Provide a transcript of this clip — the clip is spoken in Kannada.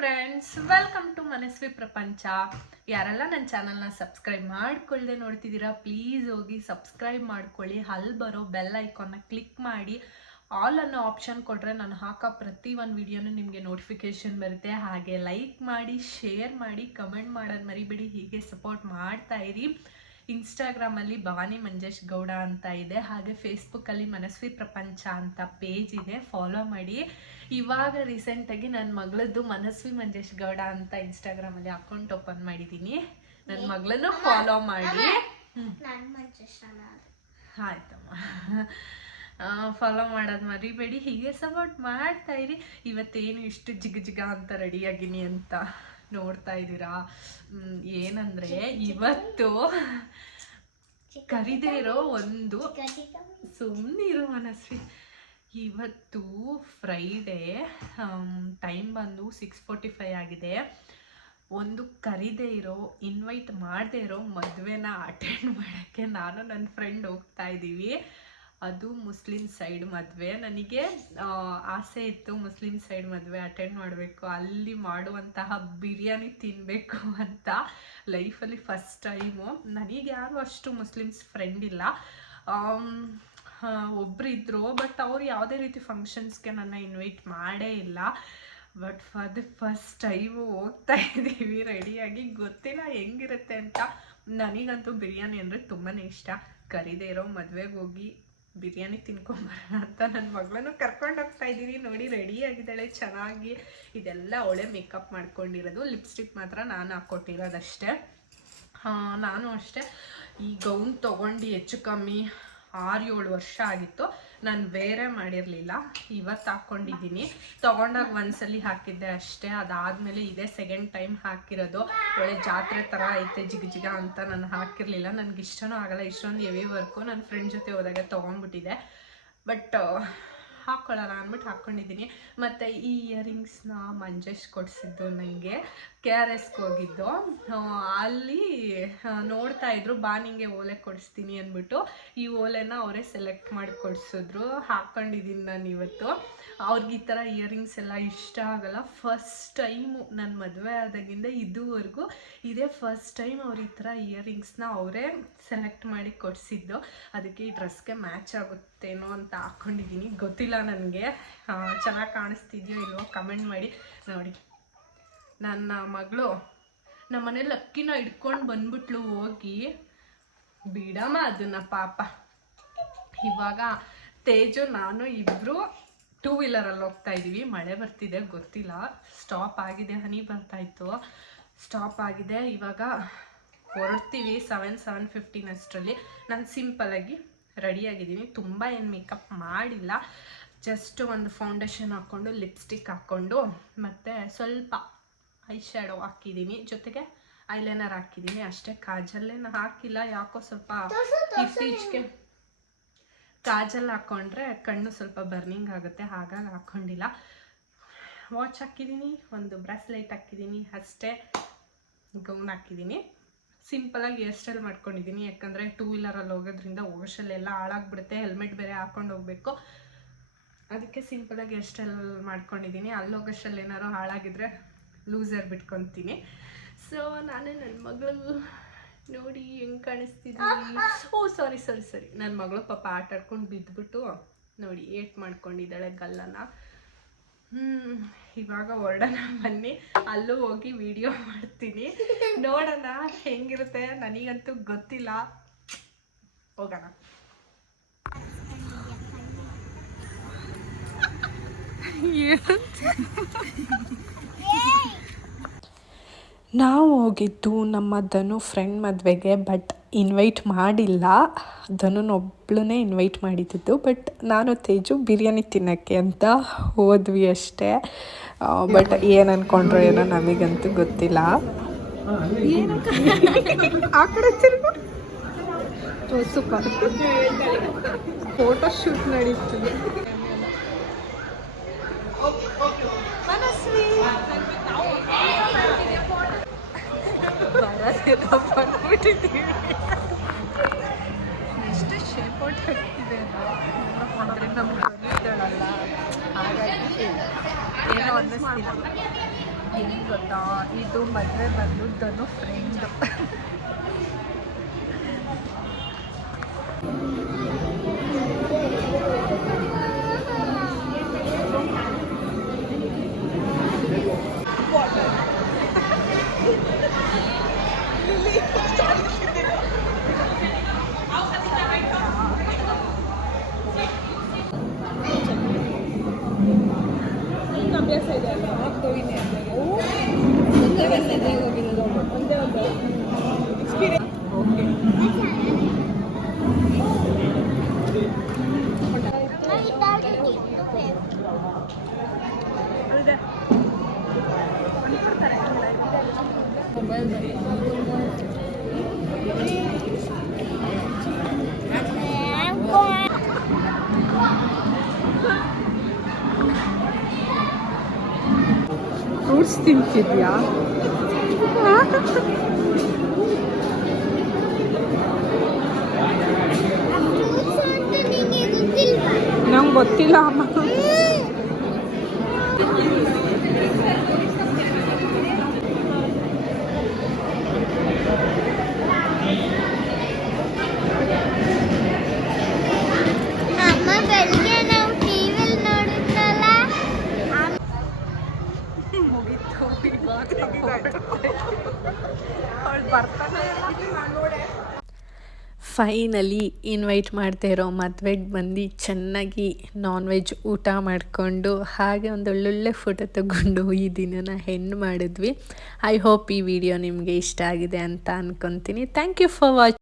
ಫ್ರೆಂಡ್ಸ್ ವೆಲ್ಕಮ್ ಟು ಮನಸ್ವಿ ಪ್ರಪಂಚ ಯಾರೆಲ್ಲ ನನ್ನ ಚಾನಲ್ನ ಸಬ್ಸ್ಕ್ರೈಬ್ ಮಾಡ್ಕೊಳ್ಳದೆ ನೋಡ್ತಿದ್ದೀರಾ ಪ್ಲೀಸ್ ಹೋಗಿ ಸಬ್ಸ್ಕ್ರೈಬ್ ಮಾಡ್ಕೊಳ್ಳಿ. ಅಲ್ಲಿ ಬರೋ ಬೆಲ್ ಐಕಾನ್ನ ಕ್ಲಿಕ್ ಮಾಡಿ. ಆಲ್ ಅನ್ನೋ ಆಪ್ಷನ್ ಕೊಟ್ಟರೆ ನಾನು ಹಾಕೋ ಪ್ರತಿ ಒಂದು ವಿಡಿಯೋನು ನಿಮಗೆ ನೋಟಿಫಿಕೇಷನ್ ಬರುತ್ತೆ. ಹಾಗೆ ಲೈಕ್ ಮಾಡಿ ಶೇರ್ ಮಾಡಿ ಕಮೆಂಟ್ ಮಾಡೋದು ಮರಿಬೇಡಿ. ಹೀಗೆ ಸಪೋರ್ಟ್ ಮಾಡ್ತಾ ಇರಿ. ಇನ್ಸ್ಟಾಗ್ರಾಮಲ್ಲಿ ಭವಾನಿ ಮಂಜೇಶ್ ಗೌಡ ಅಂತ ಇದೆ ಹಾಗೆ ಫೇಸ್ಬುಕ್ಕಲ್ಲಿ ಮನಸ್ವಿ ಪ್ರಪಂಚ ಅಂತ ಪೇಜ್ ಇದೆ. ಫಾಲೋ ಮಾಡಿ. ಇವಾಗ ರೀಸೆಂಟಾಗಿ ನನ್ನ ಮಗಳದ್ದು ಮನಸ್ವಿ ಮಂಜೇಶ್ ಗೌಡ ಅಂತ ಇನ್ಸ್ಟಾಗ್ರಾಮಲ್ಲಿ ಅಕೌಂಟ್ ಓಪನ್ ಮಾಡಿದ್ದೀನಿ ನನ್ನ ಮಗಳನ್ನು ಫಾಲೋ ಮಾಡಿ. ಆಯ್ತಮ್ಮ. ಫಾಲೋ ಮಾಡೋದು ಮರಿಬೇಡಿ. ಹೀಗೆ ಸಪೋರ್ಟ್ ಮಾಡ್ತಾ ಇರಿ. ಇವತ್ತೇನು ಇಷ್ಟು ಜಿಗ ಜಿಗ ಅಂತ ರೆಡಿಯಾಗಿನಿ ಅಂತ. ನೋಡ್ತಾ ಇದ್ದೀರಾ? ಏನಂದ್ರೆ ಇವತ್ತು ಕರಿದೇ ಇರೋ ಒಂದು ಸುಮ್ಮನಿರು ಮನಸ್ವಿ. ಇವತ್ತು ಫ್ರೈಡೇ ಟೈಮ್ ಬಂದು ಸಿಕ್ಸ್ ಫೋರ್ಟಿ ಫೈ ಆಗಿದೆ. ಒಂದು ಕರಿದೇ ಇರೋ ಇನ್ವೈಟ್ ಮಾಡದೇ ಇರೋ ಮದುವೆನ ಅಟೆಂಡ್ ಮಾಡೋಕ್ಕೆ ನಾನು ನನ್ನ ಫ್ರೆಂಡ್ ಹೋಗ್ತಾ ಇದ್ದೀವಿ. ಅದು ಮುಸ್ಲಿಂ ಸೈಡ್ ಮದುವೆ. ನನಗೆ ಆಸೆ ಇತ್ತು ಮುಸ್ಲಿಂ ಸೈಡ್ ಮದುವೆ ಅಟೆಂಡ್ ಮಾಡಬೇಕು. ಅಲ್ಲಿ ಮಾಡುವಂತಹ ಬಿರಿಯಾನಿ ತಿನ್ನಬೇಕು ಅಂತ ಲೈಫಲ್ಲಿ ಫಸ್ಟ್ ಟೈಮು ನನಗೆ ಯಾರು ಅಷ್ಟು ಮುಸ್ಲಿಮ್ಸ್ ಫ್ರೆಂಡ್ ಇಲ್ಲ. ಒಬ್ಬರಿದ್ದರು ಬಟ್ ಅವ್ರು ಯಾವುದೇ ರೀತಿ ಫಂಕ್ಷನ್ಸ್ಗೆ ನನ್ನ ಇನ್ವೈಟ್ ಮಾಡೇ ಇಲ್ಲ. But for the first time ಹೋಗ್ತಾ ಇದ್ದೀವಿ ರೆಡಿಯಾಗಿ ಗೊತ್ತಿಲ್ಲ ಹೆಂಗಿರುತ್ತೆ ಅಂತ. ನನಗಂತೂ ಬಿರಿಯಾನಿ ಅಂದರೆ ತುಂಬಾ ಇಷ್ಟ. ಕರಿದೇ ಇರೋ ಮದುವೆಗೆ ಹೋಗಿ ಬಿರಿಯಾನಿ ತಿನ್ಕೊಂಬರೋಣ ಅಂತ ನನ್ನ ಮಗಳನ್ನು ಕರ್ಕೊಂಡು ಹೋಗ್ತಾ ಇದ್ದೀನಿ ನೋಡಿ ರೆಡಿ ಆಗಿದ್ದಾಳೆ, ಚೆನ್ನಾಗಿ. ಇದೆಲ್ಲ ಅವಳೆ ಮೇಕಪ್ ಮಾಡ್ಕೊಂಡಿರೋದು. ಲಿಪ್ಸ್ಟಿಕ್ ಮಾತ್ರ ನಾನು ಹಾಕ್ಕೊಟ್ಟಿರೋದಷ್ಟೇ ನಾನು ಅಷ್ಟೇ. ಈ ಗೌನ್ ತೊಗೊಂಡು ಹೆಚ್ಚು ಕಮ್ಮಿ ಆರು ಏಳು ವರ್ಷ ಆಗಿತ್ತು. ನಾನು ಬೇರೆ ಮಾಡಿರಲಿಲ್ಲ. ಇವತ್ತು ಹಾಕ್ಕೊಂಡಿದ್ದೀನಿ ತೊಗೊಂಡಾಗ ಒಂದ್ಸಲಿ ಹಾಕಿದ್ದೆ ಅಷ್ಟೇ. ಅದಾದಮೇಲೆ ಇದೇ ಸೆಕೆಂಡ್ ಟೈಮ್ ಹಾಕಿರೋದು. ಒಳ್ಳೆ ಜಾತ್ರೆ ಥರ ಐತೆ, ಜಿಗ ಜಿಗ ಅಂತ ನಾನು ಹಾಕಿರಲಿಲ್ಲ. ನನಗೆ ಇಷ್ಟನೂ ಆಗಲ್ಲ. ಇಷ್ಟೊಂದು ಹೆವಿ ವರ್ಕು ನನ್ನ ಫ್ರೆಂಡ್ ಜೊತೆ ಹೋದಾಗ ತೊಗೊಂಡ್ಬಿಟ್ಟಿದೆ ಬಟ್ ಹಾಕ್ಕೊಳ್ಳೋಣ ಅಂದ್ಬಿಟ್ಟು ಹಾಕ್ಕೊಂಡಿದ್ದೀನಿ. ಮತ್ತು ಈ ಇಯರಿಂಗ್ಸ್ನ ಮಂಜೇಶ್ ಕೊಡಿಸಿದ್ದು ನನಗೆ ಕೆ ಆರ್ ಎಸ್ಗೆ ಹೋಗಿದ್ದು. ಅಲ್ಲಿ ನೋಡ್ತಾ ಇದ್ರು, ಬಾ, ನಿಂಗೆ ಓಲೆ ಕೊಡಿಸ್ತೀನಿ ಅಂದ್ಬಿಟ್ಟು. ಈ ಓಲೆನ ಅವರೇ ಸೆಲೆಕ್ಟ್ ಮಾಡಿ ಕೊಡಿಸಿದ್ರು. ಹಾಕ್ಕೊಂಡಿದ್ದೀನಿ ನಾನು ಇವತ್ತು. ಅವ್ರಿಗೆ ಈ ಥರ ಇಯರಿಂಗ್ಸ್ ಎಲ್ಲ ಇಷ್ಟ ಆಗಲ್ಲ. ಫಸ್ಟ್ ಟೈಮು ನನ್ನ ಮದುವೆ ಆದಾಗಿಂದ ಇದುವರೆಗೂ ಇದೇ ಫಸ್ಟ್ ಟೈಮ್ ಅವ್ರ ಈ ಥರ ಇಯರಿಂಗ್ಸ್ನ ಅವರೇ ಸೆಲೆಕ್ಟ್ ಮಾಡಿ ಕೊಡಿಸಿದ್ದು. ಅದಕ್ಕೆ ಈ ಡ್ರೆಸ್ಗೆ ಮ್ಯಾಚ್ ಆಗುತ್ತೇನೋ ಅಂತ ಹಾಕ್ಕೊಂಡಿದ್ದೀನಿ ಗೊತ್ತಿಲ್ಲ ನನಗೆ ಚೆನ್ನಾಗಿ ಕಾಣಿಸ್ತಿದ್ಯೋ ಇಲ್ವೋ ಕಮೆಂಟ್ ಮಾಡಿ. ನೋಡಿ, ನನ್ನ ಮಗಳು ನಮ್ಮ ಮನೇಲಿ ಅಕ್ಕಿನ ಹಿಡ್ಕೊಂಡು ಬಂದ್ಬಿಟ್ಲು ಹೋಗಿ. ಬಿಡಮ್ಮ ಅದನ್ನ ಪಾಪ. ಇವಾಗ ತೇಜು, ನಾನು ಇಬ್ಬರು ಟೂ ವೀಲರಲ್ಲಿ ಹೋಗ್ತಾ ಇದ್ದೀವಿ ಮಳೆ ಬರ್ತಿದೆ, ಗೊತ್ತಿಲ್ಲ. ಸ್ಟಾಪ್ ಆಗಿದೆ, ಹನಿ ಬರ್ತಾಯಿತ್ತು ಸ್ಟಾಪ್ ಆಗಿದೆ. ಇವಾಗ ಹೊರಡ್ತೀವಿ ಸೆವೆನ್ ಸೆವೆನ್ ಫಿಫ್ಟೀನ್ ಅಷ್ಟರಲ್ಲಿ. ನಾನು ಸಿಂಪಲಾಗಿ ರೆಡಿಯಾಗಿದ್ದೀನಿ ತುಂಬ ಏನು ಮೇಕಪ್ ಮಾಡಿಲ್ಲ. ಜಸ್ಟ್ ಒಂದು ಫೌಂಡೇಶನ್ ಹಾಕ್ಕೊಂಡು ಲಿಪ್ಸ್ಟಿಕ್ ಹಾಕ್ಕೊಂಡು ಮತ್ತು ಸ್ವಲ್ಪ ಐ ಶ್ಯಾಡೋ ಹಾಕಿದ್ದೀನಿ ಜೊತೆಗೆ ಐಲೈನರ್ ಹಾಕಿದ್ದೀನಿ ಅಷ್ಟೇ ಕಾಜಲ್ಲೇನು ಹಾಕಿಲ್ಲ. ಯಾಕೋ ಸ್ವಲ್ಪ ಇತ್ತೀಚೆಗೆ ಕಾಜಲ್ ಹಾಕ್ಕೊಂಡ್ರೆ ಕಣ್ಣು ಸ್ವಲ್ಪ ಬರ್ನಿಂಗ್ ಆಗುತ್ತೆ. ಹಾಗಾಗಿ ಹಾಕ್ಕೊಂಡಿಲ್ಲ ವಾಚ್ ಹಾಕಿದ್ದೀನಿ ಒಂದು ಬ್ರಾಸ್ಲೈಟ್ ಹಾಕಿದ್ದೀನಿ ಅಷ್ಟೇ ಗೌನ್ ಹಾಕಿದ್ದೀನಿ ಸಿಂಪಲಾಗಿ ಹೇರ್ ಸ್ಟೈಲ್ ಮಾಡ್ಕೊಂಡಿದ್ದೀನಿ ಯಾಕಂದರೆ ಟೂ ವೀಲರಲ್ಲಿ ಹೋಗೋದ್ರಿಂದ ಓಷಲ್ಲೆಲ್ಲ ಹಾಳಾಗ್ಬಿಡುತ್ತೆ. ಹೆಲ್ಮೆಟ್ ಬೇರೆ ಹಾಕೊಂಡು ಹೋಗ್ಬೇಕು. ಅದಕ್ಕೆ ಸಿಂಪಲಾಗಿ ಸ್ಟೈಲ್ ಮಾಡ್ಕೊಂಡಿದ್ದೀನಿ ಅಲ್ಲಿ ಹೋಗೋಷ್ಟಲ್ಲಿ ಏನಾರು ಹಾಳಾಗಿದ್ರೆ ಲೂಸರ್ ಬಿಟ್ಕೊತೀನಿ. ಸೊ ನಾನು ನನ್ನ ಮಗಳು ನೋಡಿ ಹೆಂಗ್ ಕಾಣಿಸ್ತಿದ್ದೀನಿ ಓ ಸಾರಿ ಸಾರಿ ಸರಿ ನನ್ನ ಮಗಳು ಪಾಪ ಆಟ ಆಡ್ಕೊಂಡು ಬಿದ್ದುಬಿಟ್ಟು ನೋಡಿ ಏಟ್ ಮಾಡ್ಕೊಂಡಿದ್ದಾಳೆ ಗಲ್ಲನ. ಹ್ಮ್, ಇವಾಗ ಹೊರಡೋಣ ಬನ್ನಿ. ಅಲ್ಲೂ ಹೋಗಿ ವಿಡಿಯೋ ಮಾಡ್ತೀನಿ. ನೋಡೋಣ ಹೆಂಗಿರುತ್ತೆ. ನನಗಂತೂ ಗೊತ್ತಿಲ್ಲ. ಹೋಗೋಣ. ನಾವು ಹೋಗಿದ್ದು ನಮ್ಮ ಧನು ಫ್ರೆಂಡ್ ಮದುವೆಗೆ ಬಟ್ ಇನ್ವೈಟ್ ಮಾಡಿಲ್ಲ. ಧನುನೊಬ್ಳನ್ನೇ ಇನ್ವೈಟ್ ಮಾಡಿದ್ದು ಬಟ್ ನಾನು ತೇಜು ಬಿರಿಯಾನಿ ತಿನ್ನೋಕ್ಕೆ ಅಂತ ಹೋದ್ವಿ ಅಷ್ಟೇ. ಬಟ್ ಏನು ಅಂದ್ಕೊಂಡ್ರು ಏನೋ ನಮಗಂತೂ ಗೊತ್ತಿಲ್ಲ. ಫೋಟೋ ಶೂಟ್ ನಡೀತದೆ ಬಂದ್ಬಿಟ್ಟಿದ್ದೀವಿ ಎಷ್ಟು ಶೇಪ್ ಔಟ್ ಆಗ್ತಿದೆ ಅಂದರೆ ನಮ್ಗೆ ಬಂದಿದ್ದಾಳಲ್ಲ ಹಾಗಾಗಿ ಏನೋ ಅನ್ನಿಸ್ತಿಲ್ಲ. ಏನು ಗೊತ್ತಾ? ಇದು ಮದುವೆ ಬಂದು ಫ್ರೆಂಡ್ ಫ್ರೂಟ್ಸ್ ತಿಂತಿದ್ಯಾ? ನಂಗೆ ಗೊತ್ತಿಲ್ಲ ಅಮ್ಮ. すごい。ಫೈನಲಿ ಇನ್ವೈಟ್ ಮಾಡ್ತಾ ಇರೋ ಮದುವೆಗೆ ಬಂದು ಚೆನ್ನಾಗಿ ನಾನ್ ವೆಜ್ ಊಟ ಮಾಡಿಕೊಂಡು ಹಾಗೆ ಒಂದು ಒಳ್ಳೊಳ್ಳೆ ಫೋಟೋ ತಗೊಂಡು ಈ ದಿನನ ಹೆಣ್ಣು ಮಾಡಿದ್ವಿ. ಐ ಹೋಪ್ ಈ ವಿಡಿಯೋ ನಿಮಗೆ ಇಷ್ಟ ಆಗಿದೆ ಅಂತ ಅಂದ್ಕೊತೀನಿ ಥ್ಯಾಂಕ್ ಯು ಫಾರ್ ವಾಚ್